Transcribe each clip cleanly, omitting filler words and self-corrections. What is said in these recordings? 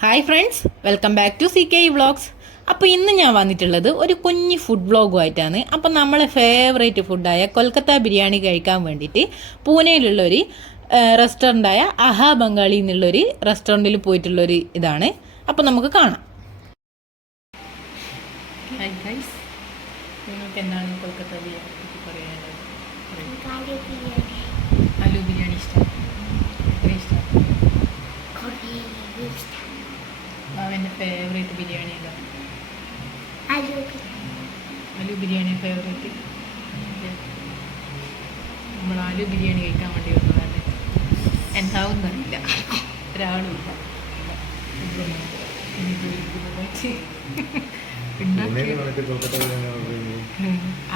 Hi friends, welcome back to CK vlogs. അപ്പോൾ ഇന്ന് ഞാൻ വന്നിട്ടുള്ളത് ഒരു കുഞ്ഞ് ഫുഡ് വ്ളോഗുമായിട്ടാണ്. അപ്പം നമ്മളെ ഫേവറേറ്റ് ഫുഡായ കൊൽക്കത്ത ബിരിയാണി കഴിക്കാൻ വേണ്ടിയിട്ട് പൂനെയിലുള്ളൊരു റെസ്റ്റോറൻ്റായ ആഹാ ബംഗാളി എന്നുള്ളൊരു റെസ്റ്റോറൻറ്റിൽ പോയിട്ടുള്ളൊരു ഇതാണ്. അപ്പം നമുക്ക് കാണാം. ഹായ് ഗൈസ്, നിങ്ങൾക്ക് എന്താണ് കൊൽക്കത്ത ബിരിയാണി പറ്റി പറയാനുള്ളത്? ആലു ബിരിയാണി ഇഷ്ടം? എത്ര ഇഷ്ടം? അവൻ്റെ ഫേവറേറ്റ് ബിരിയാണി ഏതാ? ആലു ബിരിയാണി ഫേവറേറ്റ്. നമ്മൾ ആലു ബിരിയാണി കഴിക്കാൻ വേണ്ടി വന്നതല്ലേ, എന്താവുന്നറിയില്ല, ഒരാളും ഇല്ല.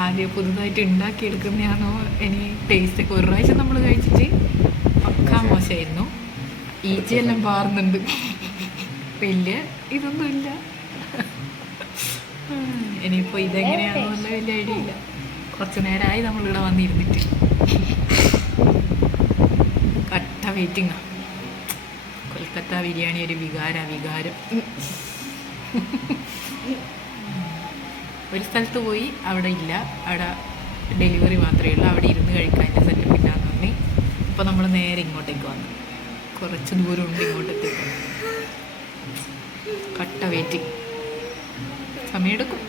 ആദ്യം പുതുതായിട്ട് ഉണ്ടാക്കിയെടുക്കുന്നതാണോ ഇനി ടേസ്റ്റൊക്കെ? ഒരു പ്രാവശ്യം നമ്മൾ കഴിച്ചിട്ട് പക്കാ മോശമായിരുന്നു. ഈച്ചയെല്ലാം പാറുന്നുണ്ട്, വലിയ ഇതൊന്നുമില്ല. ഇനിയിപ്പോൾ ഇതെങ്ങനെയാണെന്നുള്ള വലിയ ഐഡിയ ഇല്ല. കുറച്ച് നേരമായി നമ്മളിവിടെ വന്നിരുന്നിട്ട്. കട്ട വെയിറ്റിങ്ങാണ്. കൊൽക്കത്ത ബിരിയാണി ഒരു വികാരം. ഒരു സ്ഥലത്ത് പോയി, അവിടെ ഇല്ല, അവിടെ ഡെലിവറി മാത്രമേ ഉള്ളൂ, അവിടെ ഇരുന്ന് കഴിക്കാൻ്റെ സെറ്റപ്പ് ഇല്ലാന്ന് പറഞ്ഞ് ഇപ്പോൾ നമ്മൾ നേരെ ഇങ്ങോട്ടേക്ക് വന്നു. കുറച്ച് ദൂരമുണ്ട് ഇങ്ങോട്ടേക്ക്. കട്ട വെയിറ്റിംഗ്, സമയമെടുക്കും.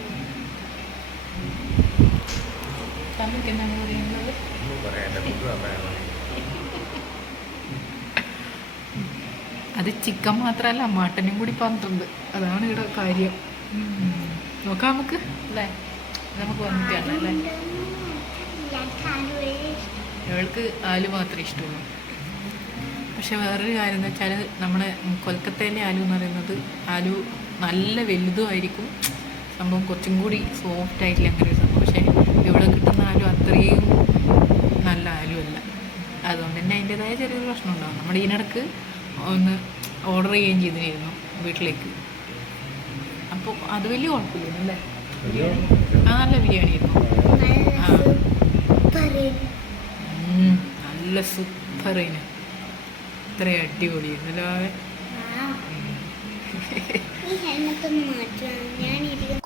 തമ്മിക്ക് എന്താണ് പറയുന്നത്? അത് ചിക്കൻ മാത്രമല്ല, മട്ടനും കൂടി പറഞ്ഞിട്ടുണ്ട്. അതാണ് ഇവിടെ കാര്യം. നോക്കാം നമുക്ക്, അല്ലേ? നമുക്ക് വന്നിട്ടാണ് അല്ലേ. ഇവൾക്ക് ആലു മാത്രമേ ഇഷ്ടമുള്ളൂ. പക്ഷെ വേറൊരു കാര്യം എന്ന് വെച്ചാൽ, നമ്മുടെ കൊൽക്കത്തയിലെ ആലു എന്ന് പറയുന്നത് ആലു നല്ല വലുതുമായിരിക്കും, സംഭവം കുറച്ചും കൂടി സോഫ്റ്റ് ആയിട്ടില്ല, അങ്ങനെ ഒരു സംഭവം. പക്ഷേ ഇവിടെ കിട്ടുന്ന ആലു അത്രയും നല്ല ആലു അല്ല. അതുകൊണ്ട് തന്നെ അതിൻ്റെതായ ചെറിയൊരു പ്രശ്നം ഉണ്ടാകും. നമ്മുടെ ഇതിനിടക്ക് ഒന്ന് ഓർഡർ ചെയ്യുകയും ചെയ്തിരുന്നു വീട്ടിലേക്ക്. അപ്പോൾ അത് വലിയ കുഴപ്പമില്ല അല്ലേ? നല്ല ബിരിയാണി ആയിരുന്നു. നല്ല സൂപ്പറിന്, ഇത്ര അടിപൊളിയായിരുന്നല്ലോ.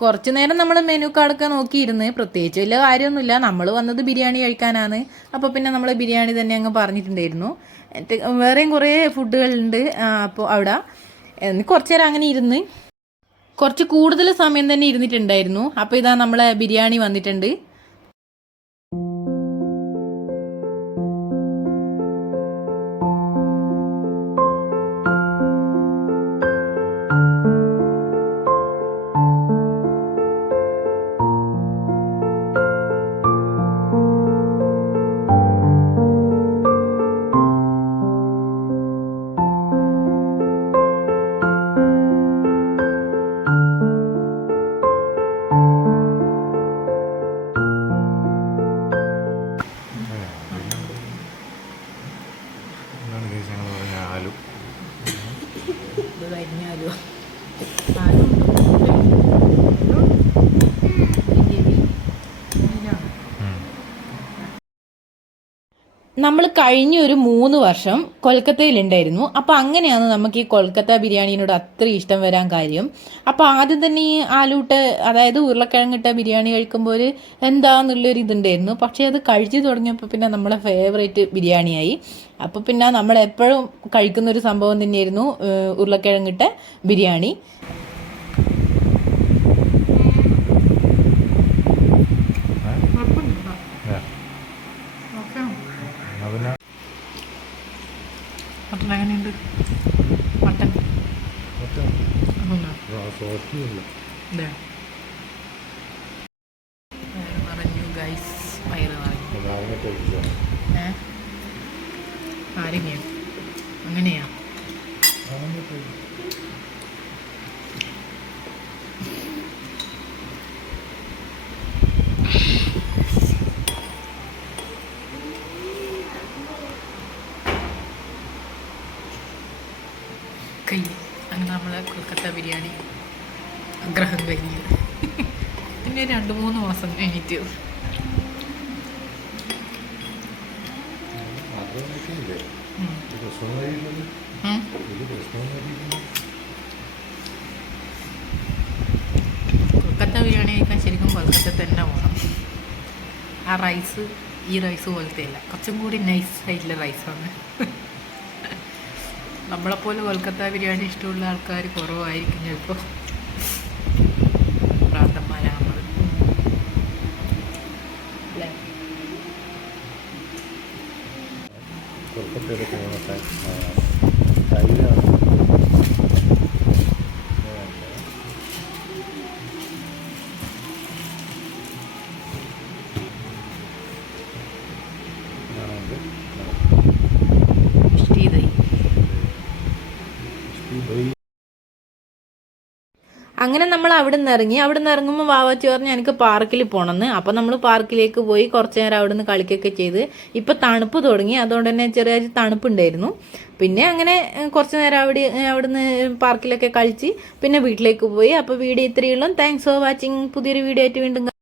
കുറച്ചു നേരം നമ്മൾ മെനു കാർഡൊക്കെ നോക്കിയിരുന്ന്, പ്രത്യേകിച്ച് വലിയ കാര്യമൊന്നുമില്ല. നമ്മൾ വന്നത് ബിരിയാണി കഴിക്കാനാണ്. അപ്പോൾ പിന്നെ നമ്മൾ ബിരിയാണി തന്നെ അങ്ങ് പറഞ്ഞിട്ടുണ്ടായിരുന്നു. വേറെയും കുറേ ഫുഡുകളുണ്ട്. അപ്പോൾ അവിടെ കുറച്ചു നേരം അങ്ങനെ ഇരുന്ന് കുറച്ച് കൂടുതൽ സമയം തന്നെ ഇരുന്നിട്ടുണ്ടായിരുന്നു. അപ്പോൾ ഇതാ നമ്മളെ ബിരിയാണി വന്നിട്ടുണ്ട്. നമ്മൾ കഴിഞ്ഞ ഒരു 3 വർഷം കൊൽക്കത്തയിലുണ്ടായിരുന്നു. അപ്പോൾ അങ്ങനെയാണ് നമുക്ക് ഈ കൊൽക്കത്ത ബിരിയാണിയോട് അത്ര ഇഷ്ടം വരാൻ കാര്യം. അപ്പോൾ ആദ്യം തന്നെ ഈ ആലൂട്ട്, അതായത് ഉരുളക്കിഴങ്ങിട്ട ബിരിയാണി കഴിക്കുമ്പോൾ ഒരു എന്താന്നുള്ളൊരു ഇതുണ്ടായിരുന്നു. പക്ഷേ അത് കഴിച്ചു തുടങ്ങിയപ്പോൾ പിന്നെ നമ്മളെ ഫേവറേറ്റ് ബിരിയാണിയായി. അപ്പോൾ പിന്നെ നമ്മളെപ്പോഴും കഴിക്കുന്നൊരു സംഭവം തന്നെയായിരുന്നു ഉരുളക്കിഴങ്ങിട്ട ബിരിയാണി. മട്ടൻ എങ്ങനെയുണ്ട്? മട്ടൻ നിറഞ്ഞു ഗൈസ്, വയറ് നിറഞ്ഞു. ആരെങ്കിലും അങ്ങനെയാ? കഴിഞ്ഞ് അങ്ങനെ നമ്മളെ കൊൽക്കത്ത ബിരിയാണി ആഗ്രഹം കഴിഞ്ഞ്. പിന്നെ 2-3 മാസം കഴിഞ്ഞിട്ട് ആ റൈസ് ഈ റൈസ് പോലത്തെ അല്ല, കുറച്ചും കൂടി നൈസ് ആയിട്ടുള്ള റൈസാണ്. നമ്മളെപ്പോലെ കൊൽക്കത്ത ബിരിയാണി ഇഷ്ടമുള്ള ആൾക്കാർ കുറവായിരിക്കും ചിലപ്പോൾ, പ്രാന്തന്മാരാണ് നമ്മൾ അല്ലേ. അങ്ങനെ നമ്മൾ അവിടെ നിന്ന് ഇറങ്ങി. അവിടെ നിന്ന് ഇറങ്ങുമ്പോൾ വാവാച്ചി പറഞ്ഞ് എനിക്ക് പാർക്കിൽ പോകണമെന്ന്. അപ്പം നമ്മൾ പാർക്കിലേക്ക് പോയി കുറച്ച് നേരം അവിടെ നിന്ന് കളിക്കുകയൊക്കെ ചെയ്ത്. ഇപ്പം തണുപ്പ് തുടങ്ങി, അതുകൊണ്ട് തന്നെ ചെറിയ തണുപ്പുണ്ടായിരുന്നു. പിന്നെ അങ്ങനെ കുറച്ച് നേരം അവിടുന്ന് പാർക്കിലൊക്കെ കളിച്ച് പിന്നെ വീട്ടിലേക്ക് പോയി. അപ്പോൾ വീഡിയോ ഇത്രയേ ഉള്ളൂ. Thanks for watching. പുതിയൊരു വീഡിയോ ആയിട്ട് വീണ്ടും